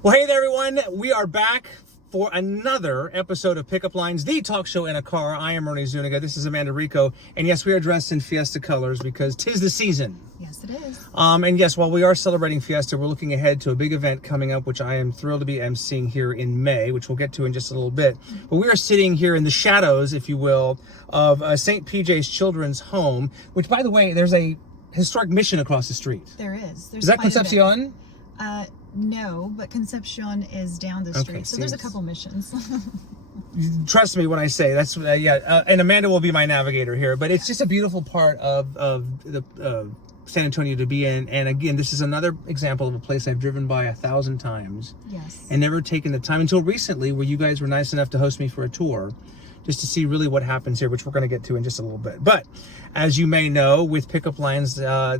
Well, hey there, everyone. We are back for another episode of Pickup Lines, the talk show in a car. I am Ernie Zuniga. This is Amanda Rico. And yes, we are dressed in Fiesta colors because 'tis the season. Yes, it is. And yes, while we are celebrating Fiesta, we're looking ahead to a big event coming up, which I am thrilled to be emceeing here in May, which we'll get to in just a little bit. But we are sitting here in the shadows, if you will, of St. PJ's Children's Home, which, by the way, there's a historic mission across the street. There is. There's Is that quite a bit. Concepcion? No, but Concepcion is down the street, so there's a couple missions. Trust me when I say that's and Amanda will be my navigator here, but it's just a beautiful part of the San Antonio to be in. And again, this is another example of a place I've driven by 1,000 times. Yes. And never taken the time until recently, where you guys were nice enough to host me for a tour, just to see really what happens here, which we're going to get to in just a little bit. But as you may know, with Pickup Lines, I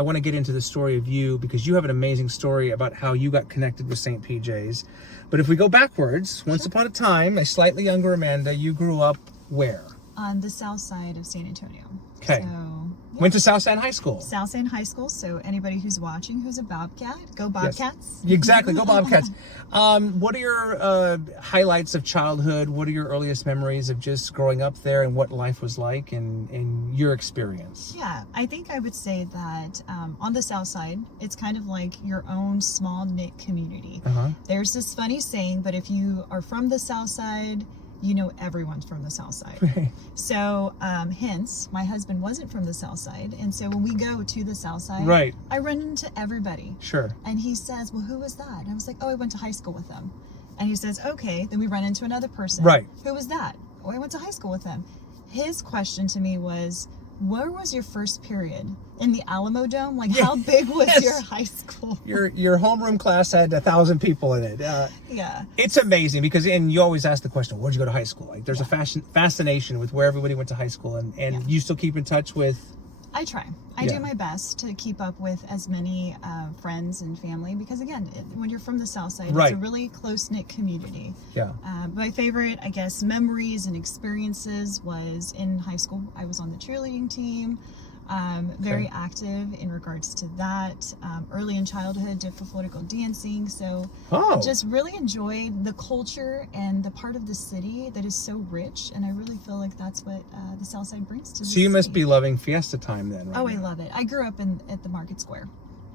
want to get into the story of you, because you have an amazing story about how you got connected with St. PJ's. But if we go backwards, once upon a time, a slightly younger Amanda, you grew up where? On the south side of San Antonio. Okay. So, yeah. Went to South San High School. South San High School, so anybody who's watching who's a Bobcat, go Bobcats. Yes. Exactly, go Bobcats. What are your highlights of childhood? What are your earliest memories of just growing up there and what life was like in your experience? Yeah, I think I would say that on the south side, it's kind of like your own small knit community. There's this funny saying, but if you are from the south side, you know everyone's from the south side. Right. So hence my husband wasn't from the south side, and so when we go to the south side, right, I run into everybody. Sure. And he says, well, who was that? And I was like, oh, I went to high school with them. And he says, okay. Then we run into another person. Right. Who was that? Oh, I went to high school with them. His question to me was, where was your first period? In the Alamo Dome? Like, how big was your high school? Your homeroom class had 1,000 people in it. Yeah. It's amazing because, and you always ask the question, where'd you go to high school? Like, there's a fascination with where everybody went to high school, and you still keep in touch with? I try. I do my best to keep up with as many friends and family, because again, when you're from the south side, it's a really close-knit community. Yeah. My favorite, I guess, memories and experiences was in high school. I was on the cheerleading team. Very active in regards to that. Early in childhood, did folklorical dancing. So just really enjoyed the culture and the part of the city that is so rich. And I really feel like that's what the South Side brings to the city. So you must be loving Fiesta time then, right? Oh, I love it. I grew up at the Market Square.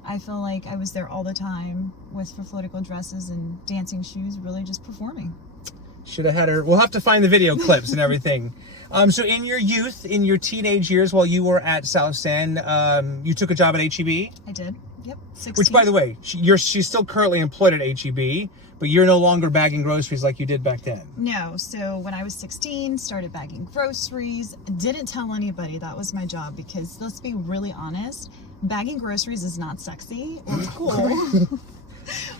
I feel like I was there all the time with folklorical dresses and dancing shoes, really just performing. Should have had her. We'll have to find the video clips and everything. So in your youth, in your teenage years, while you were at South San, you took a job at HEB? I did. Yep. 16. Which, by the way, she's still currently employed at HEB, but you're no longer bagging groceries like you did back then. No. So when I was 16, started bagging groceries. Didn't tell anybody that was my job, because let's be really honest, bagging groceries is not sexy or cool.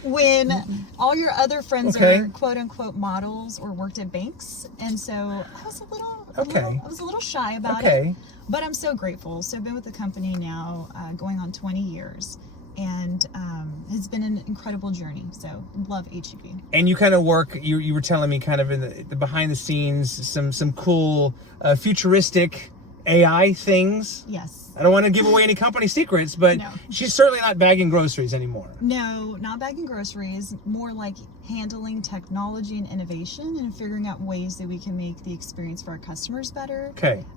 When all your other friends are quote unquote models or worked at banks. And so I was a little shy about it, but I'm so grateful. So I've been with the company now going on 20 years, and it's been an incredible journey. So love HEB. And you kind of work, you were telling me kind of in the behind the scenes, some cool futuristic AI things. Yes. I don't want to give away any company secrets, but she's certainly not bagging groceries anymore. No, not bagging groceries. More like handling technology and innovation and figuring out ways that we can make the experience for our customers better.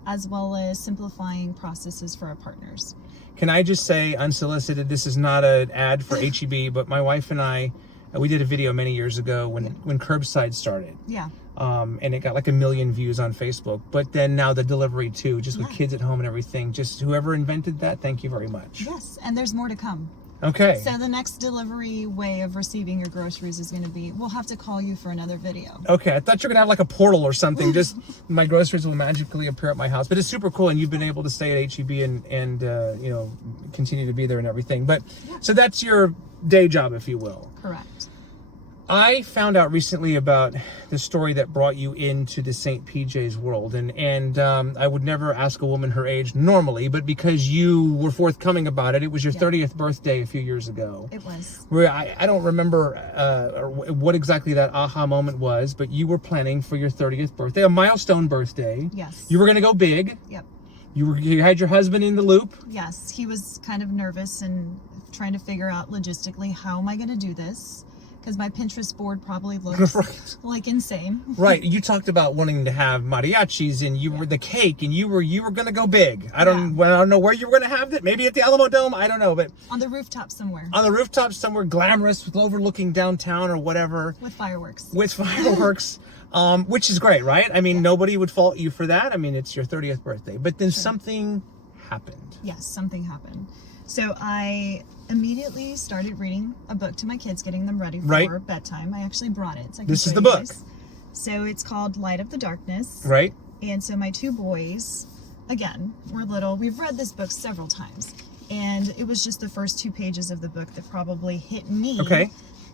As well as simplifying processes for our partners. Can I just say, unsolicited, this is not an ad for HEB, but my wife and I, we did a video many years ago when Curbside started. Yeah. And it got like 1 million views on Facebook. But then now the delivery too, just with kids at home and everything. Just whoever invented that, thank you very much. Yes, and there's more to come. Okay. So the next delivery way of receiving your groceries is going to be, we'll have to call you for another video. Okay, I thought you were going to have like a portal or something. Just my groceries will magically appear at my house. But it's super cool, and you've been able to stay at HEB and you know, continue to be there and everything. But so that's your day job, if you will. Correct. I found out recently about the story that brought you into the St. PJ's world, and I would never ask a woman her age normally, but because you were forthcoming about it, it was your 30th birthday a few years ago. It was. Where I don't remember what exactly that aha moment was, but you were planning for your 30th birthday, a milestone birthday. Yes. You were going to go big. Yep. You had your husband in the loop. Yes, he was kind of nervous and trying to figure out logistically, how am I going to do this? because my Pinterest board probably looks like insane. Right. You talked about wanting to have mariachis, and you were the cake, and you were going to go big. I don't know where you were going to have it. Maybe at the Alamo Dome. I don't know, but on the rooftop somewhere. On the rooftop somewhere, glamorous, with overlooking downtown or whatever. With fireworks. Which is great, right? I mean, nobody would fault you for that. I mean, it's your 30th birthday, but then something happened. Yes, something happened. So I immediately started reading a book to my kids, getting them ready for bedtime. I actually brought it. So this is the book. So it's called Light of the Darkness. Right. And so my two boys, again, were little. We've read this book several times. And it was just the first 2 pages of the book that probably hit me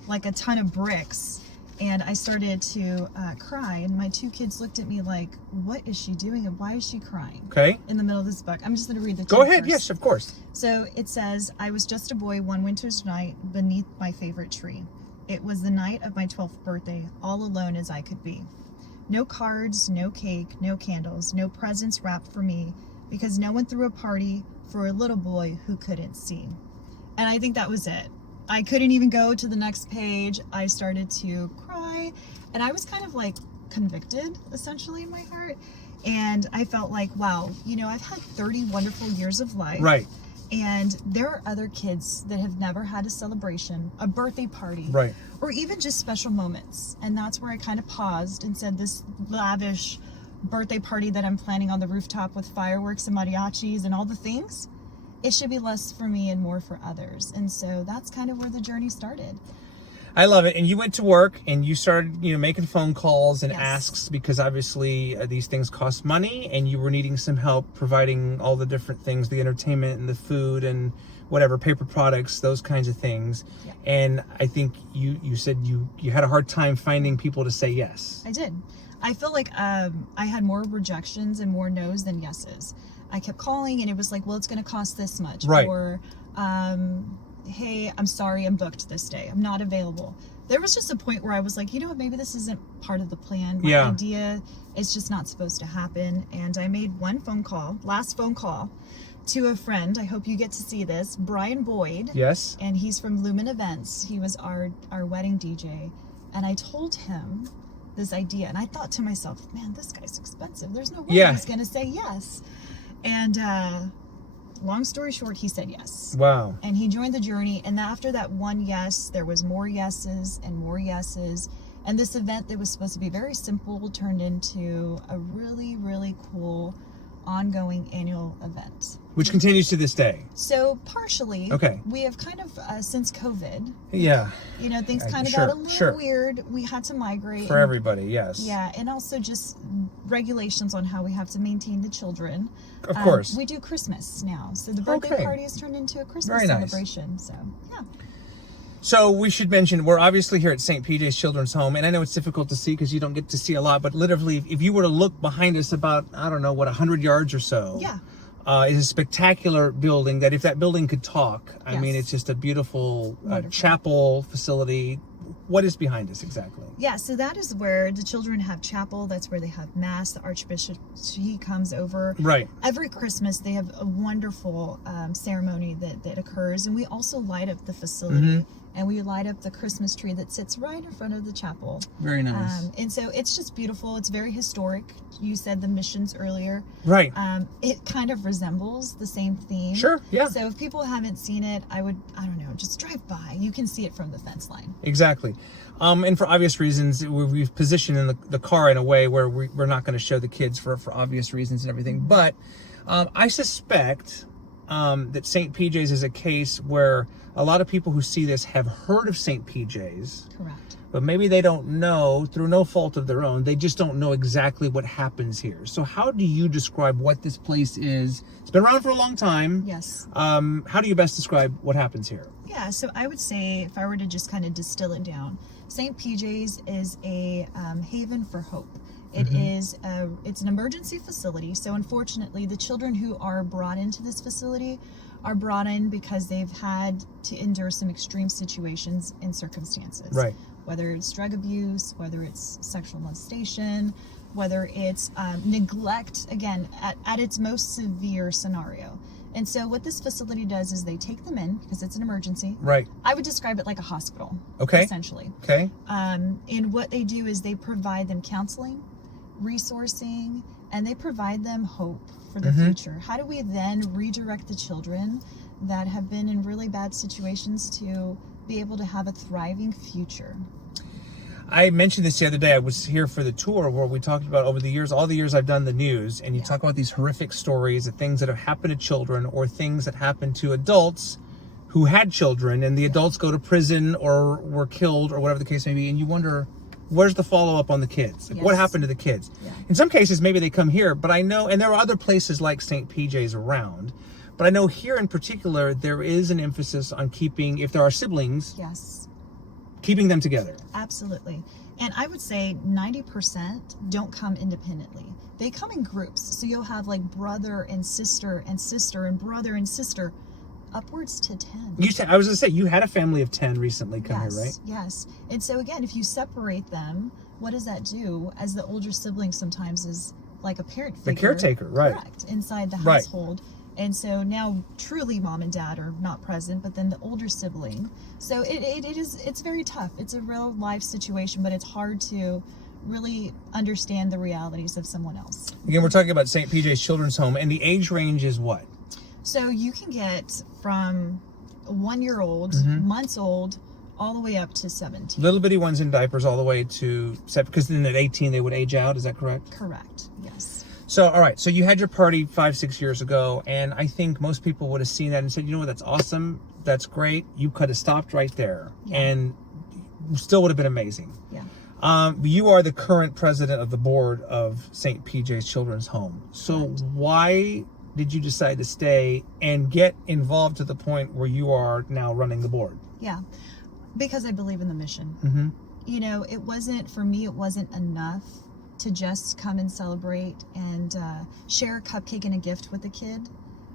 like a ton of bricks. And I started to cry, and my 2 kids looked at me like, what is she doing, and why is she crying? Okay. In the middle of this book. I'm just going to read the Go ahead, first. yes, of course. So it says, I was just a boy one winter's night beneath my favorite tree. It was the night of my 12th birthday, all alone as I could be. No cards, no cake, no candles, no presents wrapped for me, because no one threw a party for a little boy who couldn't see. And I think that was it. I couldn't even go to the next page. I started to cry, and I was kind of like convicted, essentially, in my heart. And I felt like, wow, you know, I've had 30 wonderful years of life. Right. And there are other kids that have never had a celebration, a birthday party, or even just special moments. And that's where I kind of paused and said, this lavish birthday party that I'm planning on the rooftop with fireworks and mariachis and all the things, it should be less for me and more for others. And so that's kind of where the journey started. I love it. And you went to work and you started, making phone calls and asks, because obviously these things cost money, and you were needing some help providing all the different things, the entertainment and the food and whatever, paper products, those kinds of things. Yeah. And I think you said you had a hard time finding people to say yes. I did. I feel like I had more rejections and more no's than yeses. I kept calling, and it was like, well, it's going to cost this much. Right. Or, hey, I'm sorry, I'm booked this day. I'm not available. There was just a point where I was like, you know what, maybe this isn't part of the plan. My idea is just not supposed to happen. And I made one phone call, last phone call, to a friend. I hope you get to see this. Brian Boyd. Yes. And he's from Lumen Events. He was our wedding DJ. And I told him this idea. And I thought to myself, man, this guy's expensive. There's no way he's going to say yes. And long story short, he said yes. Wow. And he joined the journey. And after that one yes, there was more yeses and more yeses. And this event that was supposed to be very simple turned into a really, really cool ongoing annual event. Which continues to this day. So partially, we have kind of, since COVID, things kind of got a little weird. We had to migrate. For everybody, yes. Yeah, and also just regulations on how we have to maintain the children. Of course. We do Christmas now. So the birthday party has turned into a Christmas celebration. So, yeah. So we should mention, we're obviously here at St. PJ's Children's Home, and I know it's difficult to see because you don't get to see a lot, but literally, if you were to look behind us about, 100 yards or so, is a spectacular building that if that building could talk, I mean, it's just a beautiful chapel facility. What is behind us exactly? Yeah, so that is where the children have chapel. That's where they have mass. The Archbishop, he comes over. Right. Every Christmas, they have a wonderful ceremony that occurs. And we also light up the facility. And we light up the Christmas tree that sits right in front of the chapel. Very nice. And so it's just beautiful. It's very historic. You said the missions earlier. Right. It kind of resembles the same theme. Sure, yeah. So if people haven't seen it, I don't know, just drive by. You can see it from the fence line. Exactly. And for obvious reasons, we've positioned in the car in a way where we're not going to show the kids for obvious reasons and everything. But I suspect that St. PJ's is a case where a lot of people who see this have heard of St. PJ's. Correct. But maybe they don't know, through no fault of their own, they just don't know exactly what happens here. So how do you describe what this place is? It's been around for a long time. Yes. How do you best describe what happens here? Yeah, so I would say, if I were to just kind of distill it down, St. PJ's is a haven for hope. It is it's an emergency facility. So unfortunately, the children who are brought into this facility are brought in because they've had to endure some extreme situations and circumstances. Right. Whether it's drug abuse, whether it's sexual molestation, whether it's neglect, again, at its most severe scenario. And so what this facility does is they take them in because it's an emergency. Right. I would describe it like a hospital. Okay. Essentially. Okay. And what they do is they provide them counseling, resourcing, and they provide them hope for the future. How do we then redirect the children that have been in really bad situations to be able to have a thriving future? I mentioned this the other day. I was here for the tour where we talked about over the years, all the years I've done the news, and you talk about these horrific stories of things that have happened to children or things that happened to adults who had children, and the adults go to prison or were killed or whatever the case may be, and you wonder, where's the follow-up on the kids? Like, what happened to the kids? Yeah. In some cases, maybe they come here, but I know, and there are other places like St. PJ's around, but I know here in particular, there is an emphasis on keeping, if there are siblings, keeping them together. Absolutely. And I would say 90% don't come independently. They come in groups. So you'll have like brother and sister and sister and brother and sister, upwards to 10. I was going to say, you had a family of 10 recently come here, right? Yes. And so again, if you separate them, what does that do? As the older sibling sometimes is like a parent figure. The caretaker, right. Correct. Inside the household. And so now truly mom and dad are not present, but then the older sibling. So it's very tough. It's a real life situation, but it's hard to really understand the realities of someone else. Again, we're talking about St. PJ's Children's Home, and the age range is what? So you can get from 1-year-old, months old, all the way up to 17. Little bitty ones in diapers all the way to, because then at 18 they would age out, is that correct? Correct, yes. So, all right, so you had your party 5-6 years ago, and I think most people would have seen that and said, you know what, that's awesome, that's great. You could have stopped right there, and still would have been amazing. Yeah. You are the current president of the board of St. PJ's Children's Home. So why did you decide to stay and get involved to the point where you are now running the board? Yeah, because I believe in the mission. You know, it wasn't enough to just come and celebrate and share a cupcake and a gift with a kid.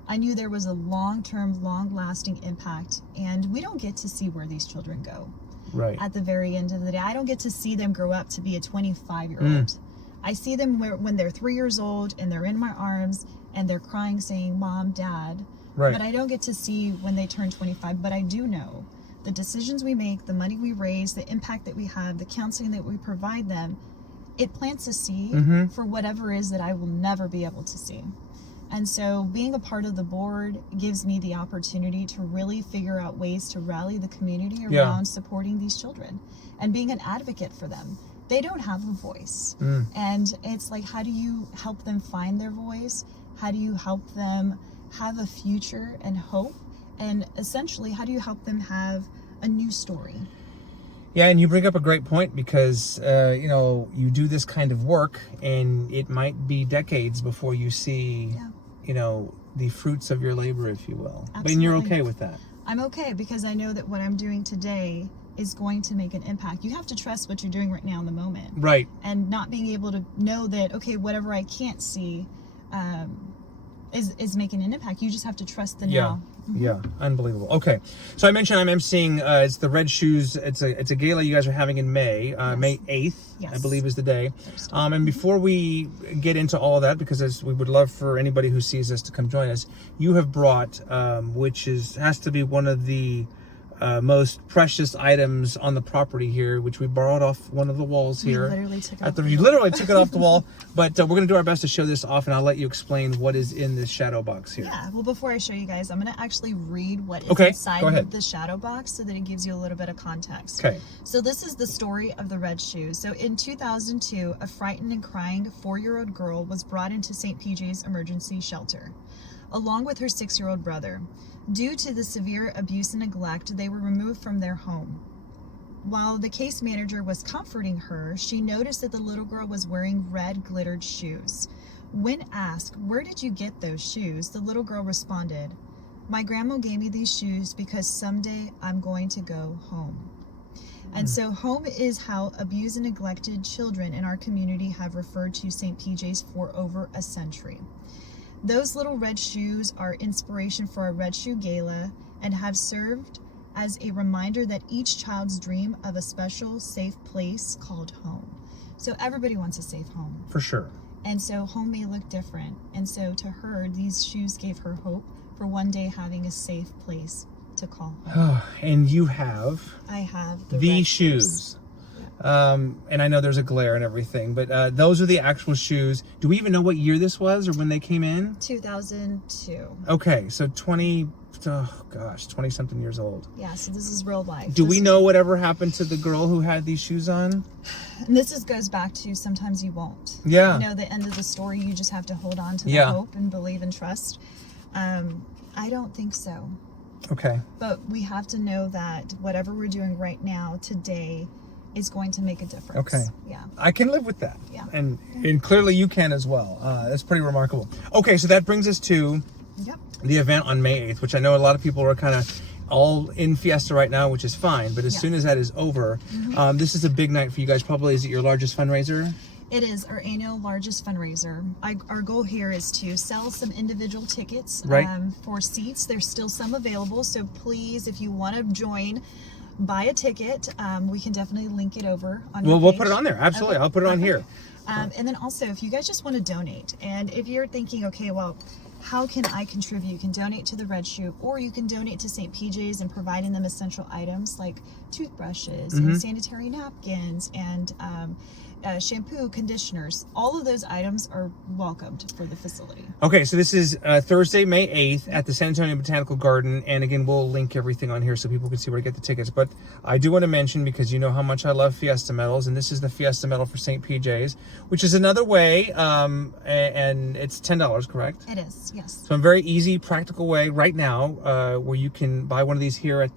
I knew there was a long-term, long-lasting impact, and we don't get to see where these children go. Right. At the very end of the day, I don't get to see them grow up to be a 25-year-old. I see them when they're 3 years old and they're in my arms and they're crying saying, Mom, Dad. Right. But I don't get to see when they turn 25, but I do know the decisions we make, the money we raise, the impact that we have, the counseling that we provide them, it plants a seed for whatever is that I will never be able to see. And so being a part of the board gives me the opportunity to really figure out ways to rally the community around supporting these children and being an advocate for them. They don't have a voice. And it's like, how do you help them find their voice? How do you help them have a future and hope? And essentially, how do you help them have a new story? Yeah, and you bring up a great point because, you know, you do this kind of work and it might be decades before you see, you know, the fruits of your labor, if you will. Absolutely. And you're okay with that? I'm okay because I know that what I'm doing today is going to make an impact. You have to trust what you're doing right now in the moment. Right. And not being able to know that, okay, whatever I can't see is making an impact. You just have to trust the now. Yeah, unbelievable. Okay, so I mentioned I'm emceeing. It's the Red Shoes. It's a gala you guys are having in May. May 8th, I believe, is the day. And before we get into all of that, because we would love for anybody who sees us to come join us, you have brought, which has to be one of the most precious items on the property here, which we borrowed off one of the walls here. You literally took it off the wall, but we're going to do our best to show this off, and I'll let you explain what is in this shadow box here. Yeah, well, before I show you guys, I'm going to actually read what is inside of the shadow box so that it gives you a little bit of context. Okay. So this is the story of the Red Shoes. So in 2002, a frightened and crying 4-year-old girl was brought into St. PJ's emergency shelter, along with her 6-year-old brother. Due to the severe abuse and neglect, they were removed from their home. While the case manager was comforting her, she noticed that the little girl was wearing red glittered shoes. When asked, "Where did you get those shoes?" the little girl responded, "My grandma gave me these shoes because someday I'm going to go home." And so home is how abused and neglected children in our community have referred to St. PJ's for over a century. Those little red shoes are inspiration for our Red Shoe Gala and have served as a reminder that each child's dream of a special, safe place called home. So everybody wants a safe home. For sure. And so home may look different. And so to her, these shoes gave her hope for one day having a safe place to call home. Oh, and you have? I have the shoes. And I know there's a glare and everything, but those are the actual shoes. Do we even know what year this was or when they came in? 2002. Okay, so 20 something years old. Yeah, so this is real life. Do we know whatever happened to the girl who had these shoes on? And this goes back to sometimes you won't. Yeah. You know, the end of the story, you just have to hold on to the hope and believe and trust. I don't think so. Okay. But we have to know that whatever we're doing right now, today, is going to make a difference. Okay. Yeah. I can live with that. Yeah. And clearly you can as well. That's pretty remarkable. Okay, so that brings us to the event on May 8th, which I know a lot of people are kind of all in fiesta right now, which is fine. But as soon as that is over, this is a big night for you guys. Probably, is it your largest fundraiser? It is our annual largest fundraiser. Our goal here is to sell some individual tickets for seats. There's still some available, so please, if you want to join, buy a ticket. We can definitely link it over on your page. We'll put it on there. Absolutely. Okay. I'll put it on here. And then also, if you guys just want to donate, and if you're thinking, okay, well, how can I contribute? You can donate to the Red Shoe, or you can donate to St. PJ's and providing them essential items like toothbrushes and sanitary napkins and shampoo, conditioners. All of those items are welcomed for the facility. Okay, so this is Thursday, May 8th at the San Antonio Botanical Garden. And again, we'll link everything on here so people can see where to get the tickets. But I do want to mention, because you know how much I love Fiesta medals, and this is the Fiesta medal for St. PJ's, which is another way, and it's $10, correct? It is, yes. So a very easy, practical way right now where you can buy one of these here at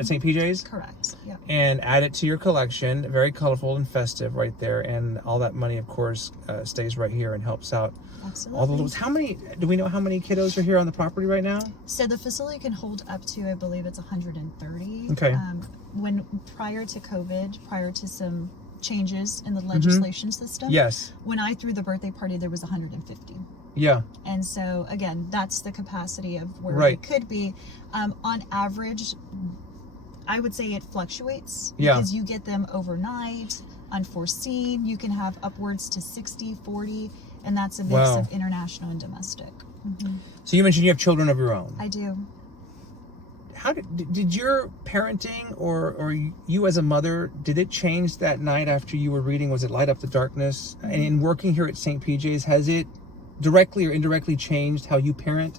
St. PJ's? Correct, yeah. And add it to your collection. Very colorful and festive right there. And all that money, of course, stays right here and helps out. Absolutely. All the little, do we know how many kiddos are here on the property right now? So the facility can hold up to, I believe it's 130. Okay. Prior to COVID, prior to some changes in the legislation system. Yes. When I threw the birthday party, there was 150. Yeah. And so, again, that's the capacity of where it could be. On average, I would say it fluctuates because you get them overnight, unforeseen. You can have upwards to 60, 40, and that's a mix of international and domestic. So you mentioned you have children of your own. I do. How did your parenting or you as a mother, did it change that night after you were reading? Was it Light Up the Darkness? And in working here at St. PJ's, has it directly or indirectly changed how you parent?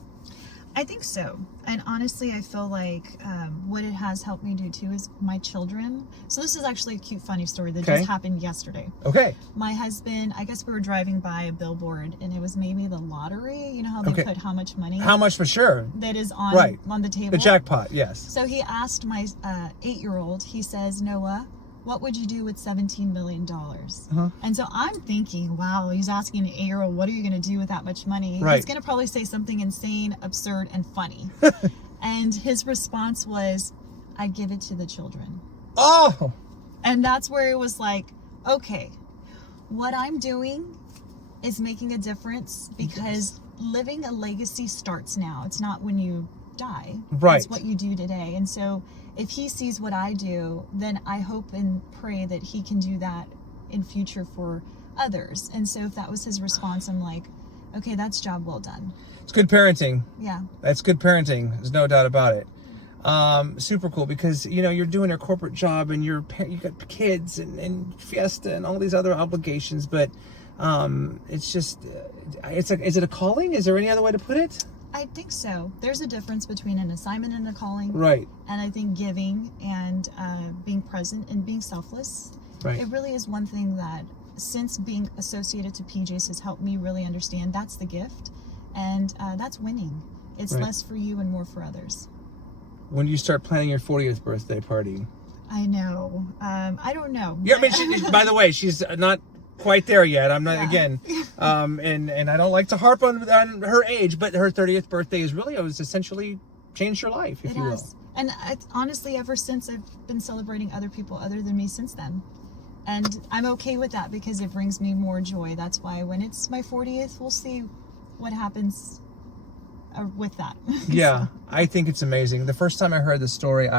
I think so. And honestly, I feel like what it has helped me do too is my children. So this is actually a cute, funny story that just happened yesterday. Okay. My husband, I guess we were driving by a billboard and it was maybe the lottery. You know how they put how much money? How much for sure. That is on the table. The jackpot, yes. So he asked my 8-year-old, he says, Noah, what would you do with $17 million? And so I'm thinking, wow, he's asking an 8-year-old, what are you going to do with that much money? He's going to probably say something insane, absurd, and funny. And his response was, I give it to the children. Oh! And that's where it was like, okay, what I'm doing is making a difference because living a legacy starts now. It's not when you die. Right. It's what you do today. And so if he sees what I do, then I hope and pray that he can do that in future for others. And so if that was his response, I'm like, okay, that's job well done. It's good parenting. Yeah. That's good parenting. There's no doubt about it. Super cool because, you know, you're doing your corporate job and you got kids and Fiesta and all these other obligations, but it's just, is it a calling? Is there any other way to put it? I think so. There's a difference between an assignment and a calling. Right. And I think giving and being present and being selfless. Right. It really is one thing that since being associated to PJ's has helped me really understand that's the gift and that's winning. It's less for you and more for others. When do you start planning your 40th birthday party? I know. I don't know. Yeah, I mean, by the way, she's not quite there yet. I'm not again, and I don't like to harp on her age, but her 30th birthday is really, it was essentially changed her life, if you will. And honestly, ever since I've been celebrating other people other than me since then, and I'm okay with that because it brings me more joy. That's why when it's my 40th, we'll see what happens with that. Yeah, I think it's amazing. The first time I heard the story,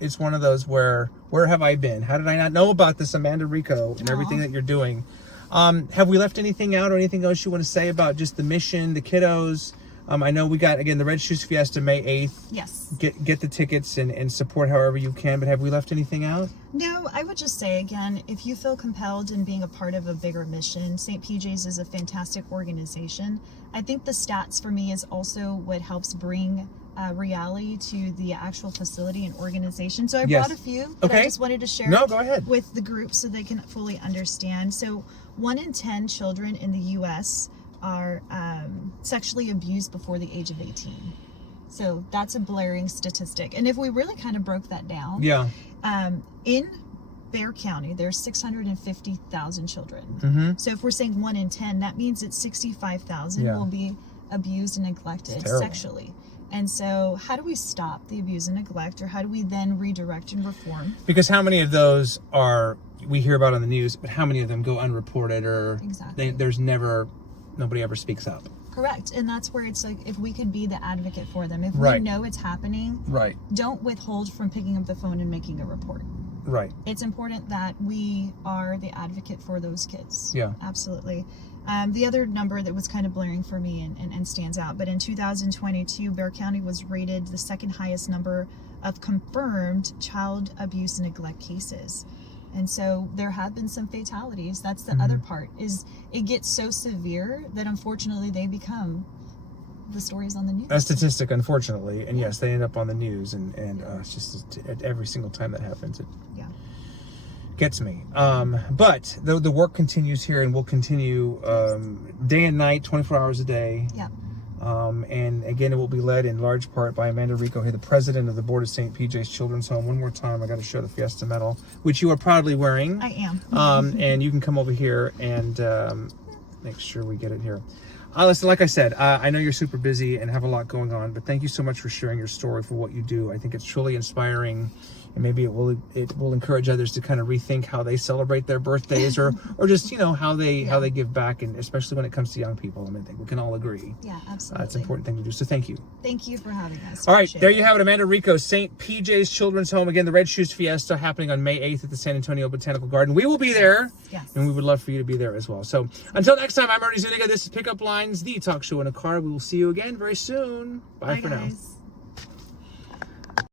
it's one of those where have I been? How did I not know about this, Amanda Rico, and everything that you're doing? Have we left anything out or anything else you want to say about just the mission, the kiddos, I know we got, again, the Red Shoes Fiesta May 8th. Yes. Get the tickets and support however you can, but have we left anything out? No, I would just say, again, if you feel compelled in being a part of a bigger mission, St. PJ's is a fantastic organization. I think the stats for me is also what helps bring reality to the actual facility and organization. So I brought a few that I just wanted to share go ahead. with the group so they can fully understand. So 1 in 10 children in the U.S. are sexually abused before the age of 18. So that's a blaring statistic. And if we really kind of broke that down, in Bexar County, there's 650,000 children. So if we're saying 1 in 10, that means that 65,000 will be abused and neglected sexually. And so how do we stop the abuse and neglect, or how do we then redirect and reform? Because how many of those we hear about on the news, but how many of them go unreported, or nobody ever speaks up? Correct. And that's where it's like, if we could be the advocate for them, if we know it's happening, don't withhold from picking up the phone and making a report. Right. It's important that we are the advocate for those kids. Yeah. Absolutely. The other number that was kind of blaring for me and stands out, but in 2022, Bexar County was rated the second highest number of confirmed child abuse and neglect cases. And so there have been some fatalities. That's the other part, is it gets so severe that unfortunately they become the stories on the news. A statistic, unfortunately. And yes, they end up on the news, and it's just every single time that happens, it gets me. But the work continues here, and will continue day and night, 24 hours a day. Yeah. And again, it will be led in large part by Amanda Rico here, the president of the board of St. PJ's Children's Home. One more time, I got to show the Fiesta Medal, which you are proudly wearing. I am. And you can come over here and make sure we get it here. Listen, like I said, I know you're super busy and have a lot going on, but thank you so much for sharing your story, for what you do. I think it's truly inspiring, and maybe it will encourage others to kind of rethink how they celebrate their birthdays, or just how they give back, and especially when it comes to young people. I mean, I think we can all agree. Yeah, absolutely. It's an important thing to do. So thank you. Thank you for having us. All right, there you have it, Amanda Rico, St. PJ's Children's Home. Again, the Red Shoes Fiesta happening on May 8th at the San Antonio Botanical Garden. We will be there, and we would love for you to be there as well. So until next time, I'm Ernie Zuniga. This is Pickup Lines, the talk show in a car. We will see you again very soon. Bye for guys. now.